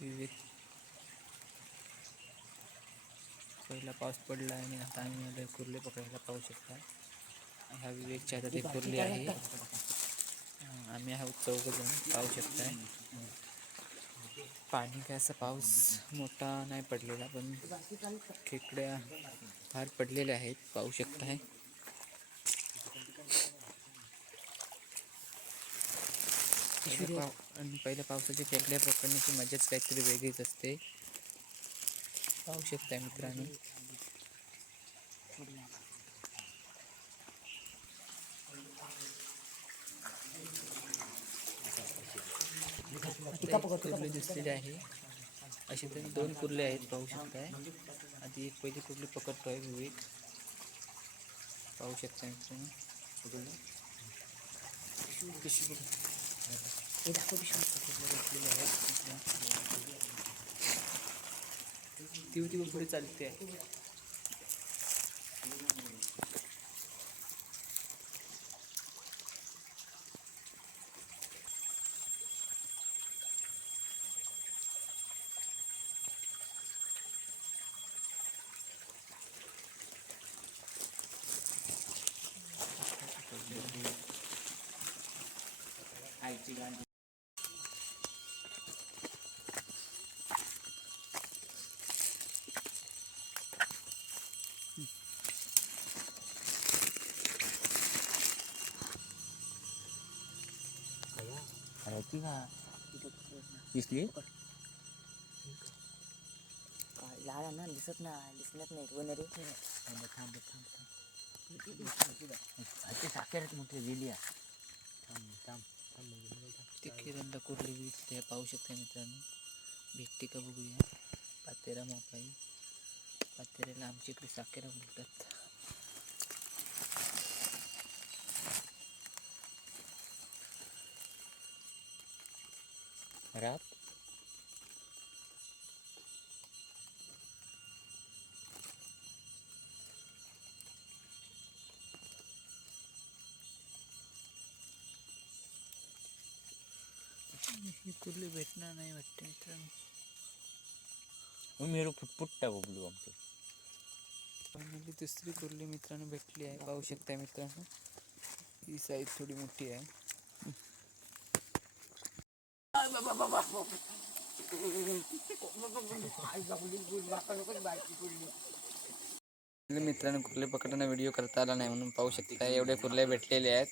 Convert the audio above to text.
विवेक पहिला पाऊस पडला आणि आता आम्ही आलोय कुर्ले पकडायला. पाहू शकता ह्या विवेकच्या हातात एक कुर्ली आहे. आम्ही आहोत 4 जण. पाहू शकताय पाणी काय असा पाऊस मोठा नाही पडलेला, पण खेकड्या फार पडलेल्या आहेत. पाहू शकताय पहिल्या पावसाच्या खेकड्या पकडण्याची मजाच काहीतरी वेगळीच असते. पाहू शकताय मित्रांनो. कुर्ली दिसलेली आहे. असे तरी 2 कुर्ले आहेत. पाहू शकताय. आधी एक पहिली कुर्ली पकडतोय विवेक. पाहू शकताय मित्रांनो. ती पुढे चालते आहे. आईची गांधी ती का दिसली लाला ना दिसत नाही वन रे. थांब थांब थांब साखर मोठी गेली. ती किरणला कुर्ली भेटते. पाहू शकता मित्रांनो. भेटते का बघूया. पातेरा मोपाई. पातेऱ्याला आमच्या इकडे साकेरा बोलतात. रात ही कुर्ली भेटणार नाही वाटते मित्रांनो. मेरू फुटफुट्टा बघलो आमचं. फायनली दुसरी कुर्ली मित्रांनो भेटली आहे. पाहू शकता मित्रांनो. ही साईज थोडी मोठी आहे. मित्रांनो कुर्ले पकडताना व्हिडिओ करता आला नाही म्हणून पाहू शकता एवढे कुर्ले भेटलेले आहेत.